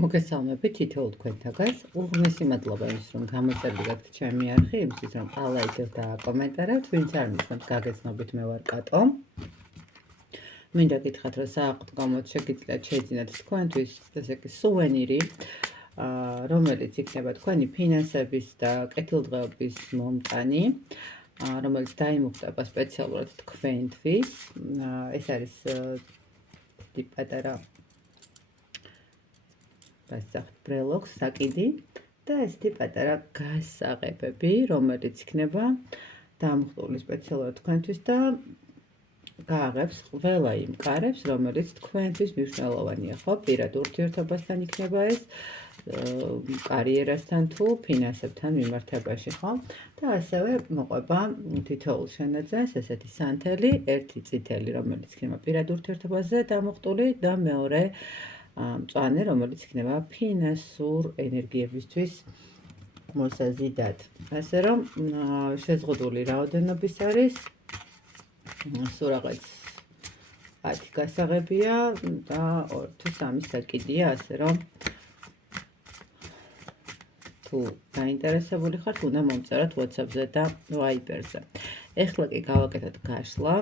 მოგესალმებით თითოეულ თქვენთაგას. უღრმესი მადლობა იმის, რომ გამოწერდი გაქვთ ჩემი არხი, იმისთვის, რომ ალაიქებთ და აკომენტარებთ. ვინც არ მისცემთ, გაგეცნობით, მე ვარ კატო. მინდა გითხრათ, რომ სააყდ გამოთ შეგიძლიათ შეიძინათ თქვენთვის ესე იგი სუვენირი, რომელიც იქნება თქვენი ფინანსების და კეთილდღეობის მომტანი, რომელიც დაიმუხტება სპეციალურად თქვენთვის. ეს არის პატარა ბრელოქს საკიდი და ესეთი პატარა გასაღებები, რომელიც იქნება დამუხტული სპეციალურად თქვენთვის და გააღებს ყველა იმ კარებს, რომელიც თქვენთვის მნიშვნელოვანია, ხო? პირად ურთიერთობასთან იქნება ეს, კარიერასთან თუ ფინანსებთან მიმართებაში, ხო? და ასევე მოყვება თითოეულ შენაძენს ესეთი სანთელი, ერთი წითელი, რომელიც იქნება პირად ურთიერთობაზე დამუხტული და მეორე მწვანე, რომელიც იქნება ფინანსურ ენერგიებისთვის მოსაზიდად. ასე რომ შეზღუდული რაოდენობის არის სულ რაღაც 10 გასაღებია და 2 თუ 3 საკიდია, ასე რომ თუ დაინტერესებული ხართ, უნდა მომწეროთ WhatsApp-ზე და Viber-ზე. ეხლა კი გავაკეთოთ გაშლა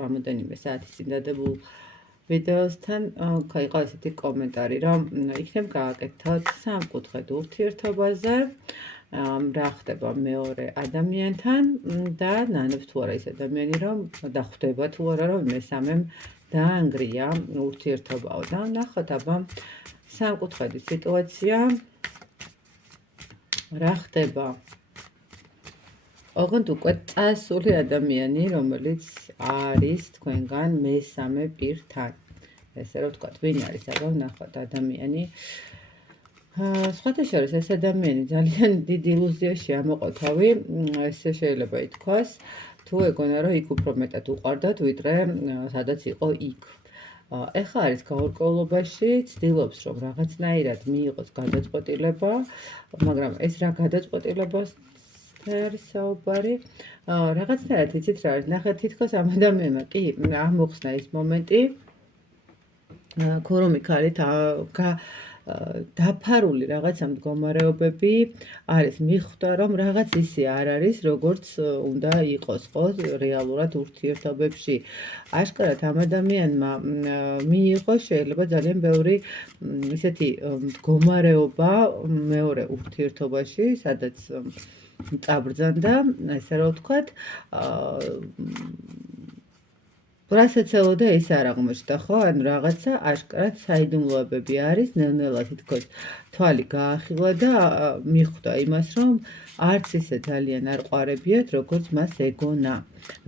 რამოდენიმე საათის წინ დადებულ ვიდეოსთან იყო ესეთი კომენტარი, რომ იქნებ გააკეთოთ სამკუთხედ ურთიერთობაზე, რა ხდება მეორე ადამიანთან და ნანობს თუ არა ის ადამიანი, რომ და ხვდება თუ არა, რომ მესამემ დაანგრია ურთიერთობაო და ნახოთ აბა სამკუთხედის სიტუაცია რა ხდება. ოღონდ უკვე წასული ადამიანი, რომელიც არის თქვენგან მესამე პირთან. ესე რომ ვთქვათ, ვინ არის აბა ვნახოთ ადამიანი. სხვათა შორის ეს ადამიანი ძალიან დიდ ილუზიაში ამოყოთავი, ესე შეიძლება ითქვას, თუ ეგონა რომ იქ უფრო მეტად უყვარდათ, ვიდრე სადაც იყო იქ. ეხლა არის გაურკვევლობაში, ცდილობს რომ რაღაცნაირად მიიღოს გადაწყვეტილება, მაგრამ ეს რა გადაწყვეტილებას არის საუბარი, რაღაცნაირად იცით რა არის, ნახეთ თითქოს ამ ადამიანმა კი ამოხსნა ის მომენტი, ქურუმი ქარით დაფარული რაღაცა მდგომარეობები არის, მიხვდა რომ რაღაც ისე არ არის, როგორც უნდა იყოს, ხო, რეალურად ურთიერთობებში. აშკარად ამ ადამიანმა მიიღო შეიძლება ძალიან ბევრი ისეთი მდგომარეობა მეორე ურთიერთობაში, სადაც წაბრძანდა, ესე რომ ვთქვათ, რასაც ელოდა ის არ აღმოჩნდა, ხო? ანუ რაღაცა აშკარად საიდუმლოებები არის, ნელ-ნელა თითქოს თვალი გაახილა და მიხვდა იმას, რომ არც ისე ძალიან არ ყვარებიათ, როგორც მას ეგონა,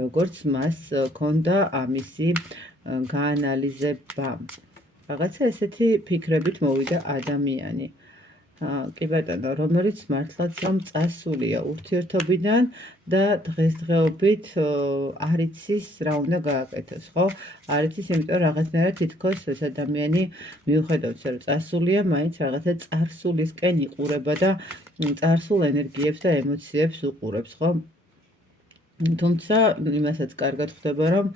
როგორც მას ჰქონდა ამისი გაანალიზება. რაღაცა ესეთი ფიქრებით მოვიდა ადამიანი. კი ბატონო, რომელიც მართლაც რომ წასულია ურთიერთობიდან და დღესდღეობით არ იცის რა უნდა გააკეთოს, ხო? არ იცის, იმიტომ რაღაცნაირად თითქოს ეს ადამიანი მიუხედავად რომ წასულია, მაინც რაღაცა წარსულისკენ იყურება და წარსულ ენერგიებს და ემოციებს უყურებს, ხო? თუმცა იმასაც კარგად ხვდება, რომ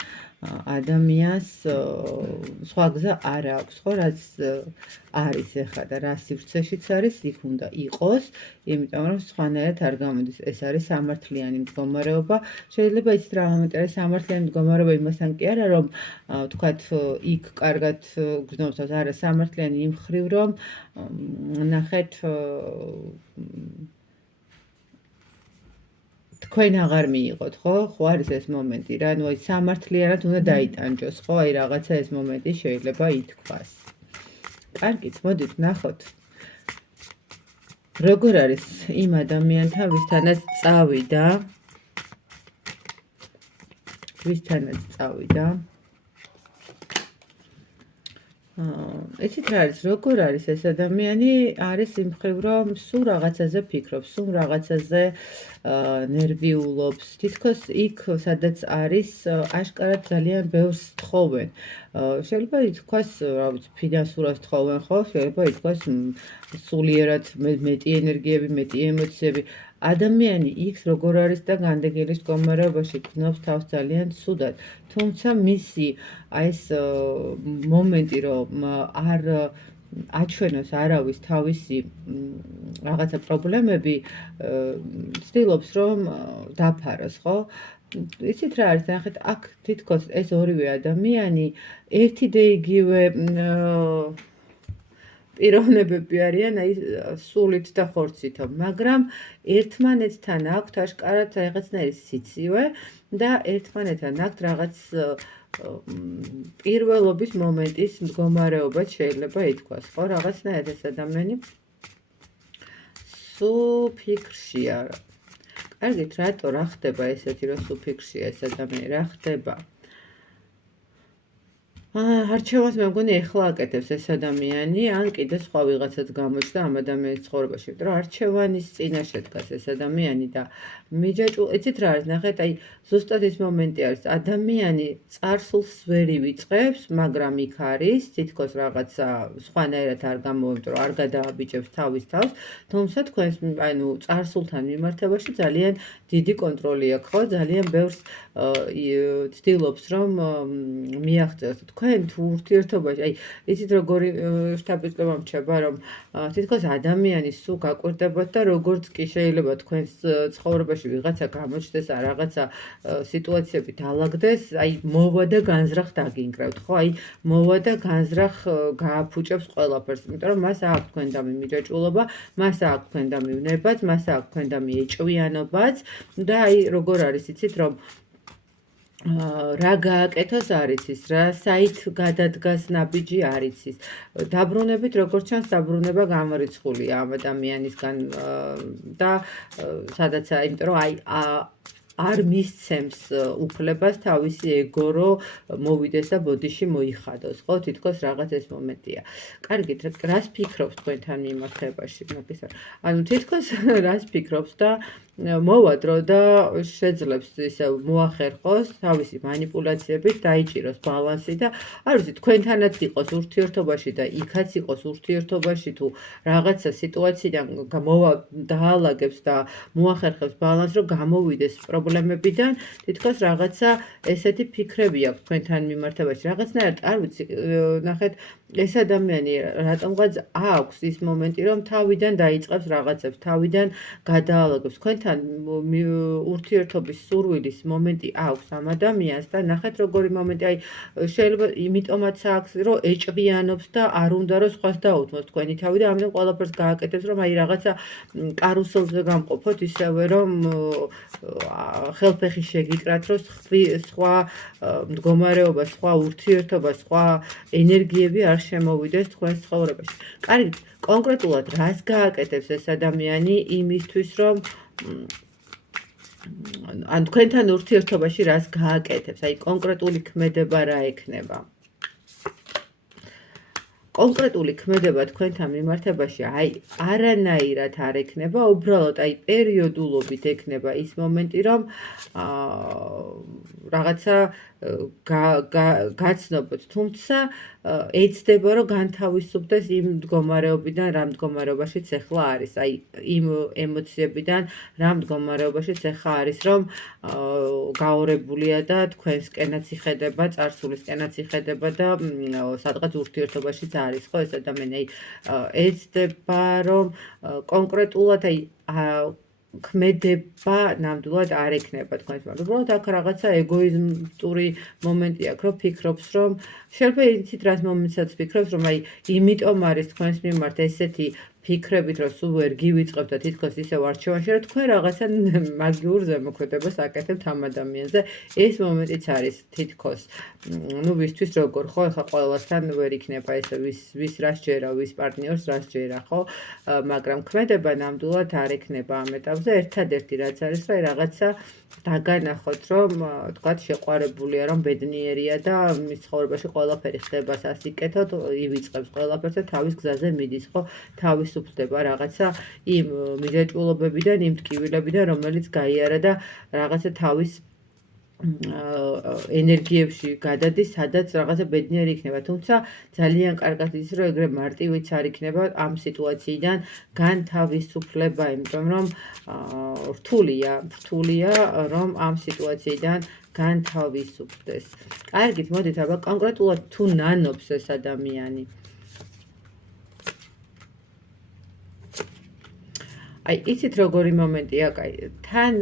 ადამიანს სხვა გზა არ აქვს, ხო, რაც არის ეხლა და რა სივრცეშიც არის, იქ უნდა იყოს, იმიტომ რომ სხვანაირად არ გამოდის. ეს არის სამართლიანი მდგომარეობა. შეიძლება იცით რა მომენტია სამართლიანი მდგომარეობა იმასთან კი არა, რომ ვთქვათ, იქ კარგად გრძნობს, არა სამართლიანი იმ მხრივ, რომ ნახეთ თქვენ აღარ მიიღოთ, ხო? ხო არის ეს მომენტი რა, ანუ აი სამართლიანად უნდა დაიტანჯოს, ხო? აი რაღაცა ეს მომენტი შეიძლება ითქვას. კარგით, მოდით ნახოთ. როგორ არის იმ ადამიანთან, ვისთანაც წავიდა. იცით რა არის, როგორ არის ეს ადამიანი, არის იმ მხრივ, რომ სულ რაღაცაზე ფიქრობს, სულ რაღაცაზე ნერვიულობს, თითქოს იქ, სადაც არის, აშკარად ძალიან ბევრს თხოვენ. შეიძლება ითქვას, რა ვიცი, ფინანსურად თხოვენ, ხო? შეიძლება ითქვას სულიერად მეტი ენერგიები, მეტი ემოციები. ადამიანი იქ როგორ არის და განდეგილის მდგომარეობაში გრძნობს თავს ძალიან ცუდად. თუმცა მისი აი ეს მომენტი, რომ არ აჩვენოს არავის თავისი რაღაცა პრობლემები, ცდილობს რომ დაფაროს, ხო? იცით რა არის, ნახეთ, აქ თითქოს ეს ორივე ადამიანი ერთი და იგივე პიროვნებები არიან, აი სულით და ხორცითო, მაგრამ ერთმანეთთან აქვთ აშკარად რაღაცნაირი სიცივე და ერთმანეთთან აქვთ რაღაც პირველობის მომენტის მდგომარეობაც შეიძლება ითქვას, ხო? რაღაცნაირად ეს ადამიანი სუფიქრშია. კარგით, რატო რა ხდება ესეთი, რომ სუფიქრშია ეს ადამიანი, რა ხდება? არჩევანს მე მგონი ეხლა აკეთებს ეს ადამიანი, ან კიდე სხვა ვიღაცაც გამოჩნდა ამ ადამიანის ცხოვრებაში, იმიტომ რომ არჩევანის წინაშე დგას ეს ადამიანი და იცით რა არის, ნახეთ, აი ზუსტად ის მომენტი არის, ადამიანი წარსულს ვერ ივიწყებს, მაგრამ იქ არის, თითქოს რაღაცა სხვანაირად არ გამოვა, იმიტომ რომ არ გადააბიჭებს თავის თავს, თუმცა თქვენს ანუ წარსულთან მიმართებაში ძალიან დიდი კონტროლი აქვს, ხო? ძალიან ბევრს ცდილობს რომ მიაღწევს თქვენ თუ ურთიერთობაში, აი იცით როგორი შთაბეჭდება მრჩება, რომ თითქოს ადამიანის სულ გაკვირდებათ და როგორც კი შეიძლება თქვენს ცხოვრებაში ვიღაცა გამოჩნდეს, რაღაცა სიტუაციები დაალაგდეს, აი მოვა და განზრახ დაგინგრევთ, ხო? აი მოვა და განზრახ გააფუჭებს ყველაფერს, იმიტომ რომ მას აქვს თქვენდამი მიჯაჭვულობა, მას აქვს თქვენდამი ვნებაც, მას აქვს თქვენდამი ეჭვიანობაც და აი როგორ არის, იცით რომ რა გააკეთოს არ იცის, რა საით გადადგას ნაბიჯი არ იცის. დაბრუნებით როგორც ჩანს, დაბრუნება გამორიცხულია ამ ადამიანისგან და სადაც იმიტომ რომ აი არ მისცემს უფლებას თავისი ეგო რო მოვიდეს და ბოდიში მოიხადოს, ხო? თითქოს რაღაც ეს მომენტია. კარგით, რას ფიქრობს თქვენთან მიმართებაში? ანუ თითქოს რას ფიქრობს და მოვა დრო და შეძლებს ისე მოახერხოს თავისი მანიპულაციებით, დაიჭიროს ბალანსი და არ ვიცი, თქვენთანაც იყოს ურთიერთობაში და იქაც იყოს ურთიერთობაში თუ რაღაცა სიტუაციიდან მოვა დაალაგებს და მოახერხებს ბალანსს, რომ გამოვიდეს პრობლემებიდან, თითქოს რაღაცა ესეთი ფიქრები აქვს თქვენთან მიმართებაში. რაღაცნაირად არ ვიცი, ნახეთ, ეს ადამიანი რატომღაც აქვს ის მომენტი, რომ თავიდან დაიწყებს რაღაცებს, თავიდან გადაალაგებს. თქვენთან ურთიერთობის სურვილის მომენტი აქვს ამ ადამიანს და ნახეთ როგორი მომენტი, აი შეიძლება იმიტომაც აქვს, რომ ეჭვიანობს და არ უნდა რომ სხვას დაუთმოს თქვენი თავი და ამიტომ ყველაფერს გააკეთებს, რომ აი რაღაცა კარუსელზე გამყოფოთ, ისევე რომ ხელფეხი შეგიკრათ, რომ სხვა მდგომარეობა, სხვა ურთიერთობა, სხვა ენერგიები არ შემოვიდეს თქვენს ცხოვრებაში. კარგით, კონკრეტულად რას გააკეთებს ეს ადამიანი იმისთვის, რომ ან თქვენთან ურთიერთობაში რას გააკეთებს? აი კონკრეტული ქმედება რა ექნება? კონკრეტული ქმედება თქვენთან მიმართებაში აი არანაირად არ ექნება, უბრალოდ აი პერიოდულობით ექნება ის მომენტი, რომ რაღაცა გაცნობოთ, თუმცა ეცდება, რომ განთავისუფდეს იმ მდგომარეობიდან, რა მდგომარეობაშიც ახლა არის, აი იმ ემოციებიდან, რა მდგომარეობაშიც ახლა არის, რომ გაორებულია და თქვენსკენაც იხედება, წარსულისკენაც იხედება და სადღაც ურთიერთობაშიც არის, ხო, ეს ადამიანი ეცდება, რომ კონკრეტულად აი ქმედება ნამდვილად არ ექნება თქვენს მიმართ. უბრალოდ აქ რაღაცა ეგოიზმური მომენტი აქვს, რომ ფიქრობს, რომ შეიძლება იცით რას მომენტსაც ფიქრობს, რომ აი იმიტომ არის თქვენს მიმართ ესეთი ფიქრებით, რომ სულ ვერ გივიწყებთ და თითქოს ისევ არჩევანში, რომ თქვენ რაღაცა მაგიურ ზემოქმედებას აკეთებთ ამ ადამიანზე. ეს მომენტიც არის თითქოს, ну ვისთვის როგორ, ხო, ეხლა ყველასთან ვერ იქნება ესე ვის რა სჯერა, ვის პარტნიორს რა სჯერა, ხო? მაგრამ ქმედება ნამდვილად არ ექნება ამ ეტაპზე. ერთადერთი რაც არის, რომ რაღაცა დაგანახოთ, რომ თქვათ შეყვარებულია, რომ ბედნიერია და მის ცხოვრებაში ყველაფერი ხდება სასიკეთოდ, ივიწყებს ყველაფერს და თავის გზაზე მიდის, ხო? თავისუფლდება რაღაცა იმ მიჯაჭვულობებიდან, იმ ტკივილებიდან, რომელიც გაიარა და რაღაცა თავის ენერგიებში გადადის, სადაც რაღაცა ბედნიერი იქნება, თუმცა ძალიან კარგად იცის, რომ ეგრე მარტივიც არ იქნება ამ სიტუაციიდან განთავისუფლება, იმიტომ რომ რთულია, რომ ამ სიტუაციიდან განთავისუფლდეს. კარგით, მოდით აბა კონკრეტულად თუ ნანობს ეს ადამიანი. აი, იცით როგორი მომენტია, კაი, თან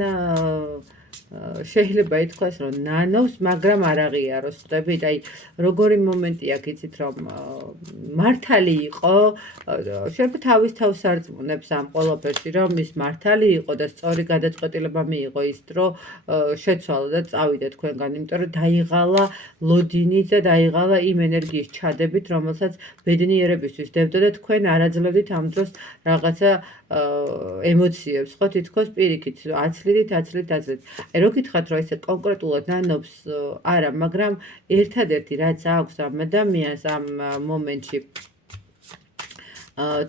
შეიძლება ითქვას, რომ ნანობს, მაგრამ არ აღიაროს. ხვდებით, აი, როგორი მომენტი აქვს, იცით, რომ მართალი იყო, შეიძლება თავის თავს არწმუნებს ამ ყველაფერში, რომ ის მართალი იყო და სწორი გადაწყვეტილება მიიღო ის დრო შეცვალა და წავიდა თქვენგან, იმიტომ რომ დაიღალა ლოდინით და დაიღალა იმ ენერგიის ჩადებით, რომელსაც ბედნიერებისთვის devda და თქვენ არაძლევდით ამ დროს რაღაცა ემოციებს, ხო, თითქოს პირიქით, აცლიდით. აი, რო გითხრათ, რომ ესე კონკრეტულად ნანობს, არა, მაგრამ ერთადერთი რაც აქვს ამ ადამიანს ამ მომენტში,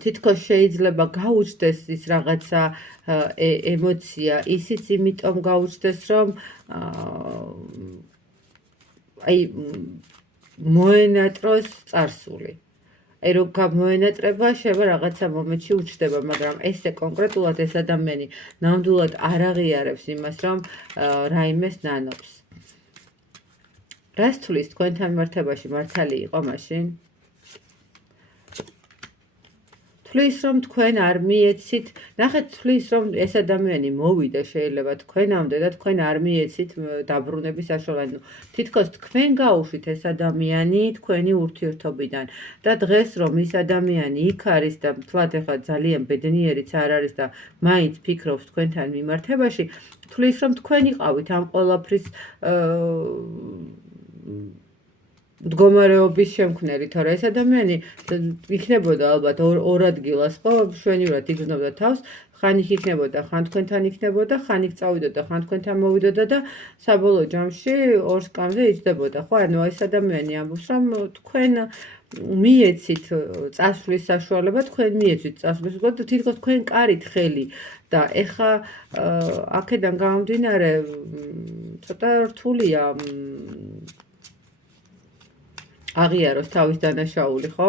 თითქოს შეიძლება გაუჩნდეს ის რაღაცა ემოცია, ისიც იმიტომ გაუჩნდეს, რომ აი მოენატროს წარსული. აი რო გამოენატრება, შეიძლება რაღაცა მომენტში უჩნდება, მაგრამ ესე კონკრეტულად ეს ადამიანი ნამდვილად არ აღიარებს იმას, რომ რაიმეს ნანობს. რას თulis თქვენთან მართებაში მართალი იყო მაშინ? თulis რომ თქვენ არ მიეცით, ნახეთ თulis რომ ეს ადამიანი მოვიდა შეიძლება თქვენამდე და თქვენ არ მიეცით დაბრუნების საშუალება. თითქოს თქვენ გაუშვით ეს ადამიანი თქვენი ურთიერთობიდან და დღეს რომ ის ადამიანი იქ არის და თლად ეხლა ძალიან ბედნიერიც არ არის და მაინც ფიქრობს თქვენთან მიმართებაში, თulis რომ თქვენ იყავით ამ ყველაფრის მდგომარეობის შემქმნელი, თორე ეს ადამიანი იქნებოდა ალბათ ორ ადგილას, ხო, მშვენივრად იგრძნობდა თავს, ხან იქ იქნებოდა, ხან თქვენთან იქნებოდა, ხან იქ წავიდოდა, ხან თქვენთან მოვიდოდა და საბოლოო ჯამში ორ სკამზე იჯდებოდა, ხო, ანუ ეს ადამიანი ამბობს, რომ თქვენ მიეცით წასვლის საშუალება, თქვენ მიეცით წასვლის საშუალება, თითქოს თქვენ კარით ხელი და ეხა აქედან გამომდინარე ცოტა რთულია აღიაროს თავის დანაშაული, ხო?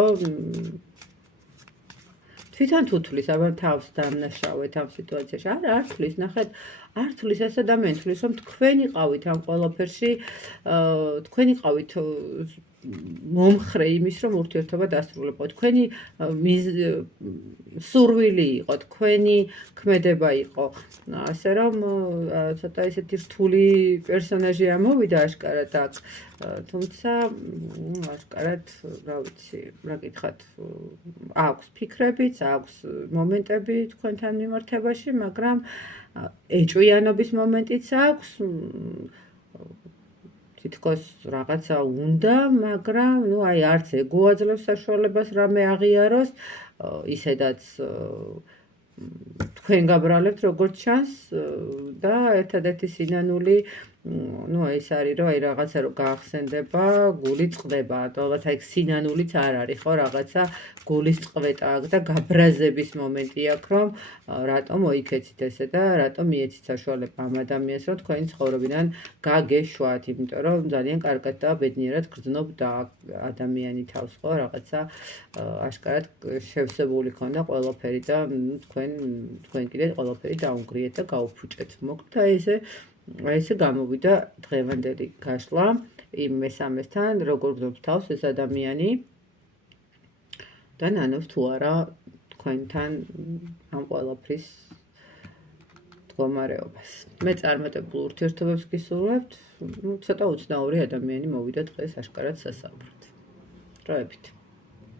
თვითონ თუ თulis, აბა თავს დამნაშავეთ ამ სიტუაციაში. არ თulis, ნახეთ, არ თulis ეს ადამიანი თulis, რომ თქვენ იყავით ამ ყველაფერში, თქვენ იყავით მომხრე იმის, რომ ურთიერთობა დასრულებო. თქვენი სურვილი იყო, თქვენი ქმედება იყო. ასე რომ ცოტა ისეთი რთული პერსონაჟი ამოვიდა აშკარად აქ. თუმცა აშკარად, რა ვიცი, რა გითხრათ, აქვს ფიქრებიც, აქვს მომენტები თქვენთან მიმართებაში, მაგრამ ეჭვიანობის მომენტიც აქვს. თითქოს რაღაცა უნდა, მაგრამ ნუ აი არც ეგო აძლევს საშუალებას რამე აღიაროს, ისედაც თქვენ გაბრალებთ როგორც ჩანს და ერთადერთი სინანული ნუ ეს არის რომ აი რაღაცა რომ გაახსენდება, გული წყდება, ალბათ აი სინანულიც არ არის ხო რაღაცა გულის წყვეტა აქვს და გაბრაზების მომენტი აქვს რომ რატომ მოიქეცით ესე და რატომ მიეცით საშუალება ამ ადამიანს რომ თქვენი ცხოვრებიდან გაგეშვათ, იმიტომ რომ ძალიან კარგად და ბედნიერად გრძნობდა ადამიანი თავს ხო რაღაცა აშკარად შევსებული ქონდა ყველაფერი და თქვენ კიდე ყველაფერი დაუნგრიეთ და გაუფუჭეთ. მოკლედ აი ესე გამოვიდა დღევანდელი გაშლა იმ მესამესთან, როგორ გრძნობს თავს ეს ადამიანი და ნანობს თუ არა თქვენთან ამ ყველაფრის მდგომარეობას. მე წარმატებულ ურთიერთობებს გისურვებთ. ცოტა უცნაური ადამიანი მოვიდა დღეს აშკარად სასაუბრად. დროებით.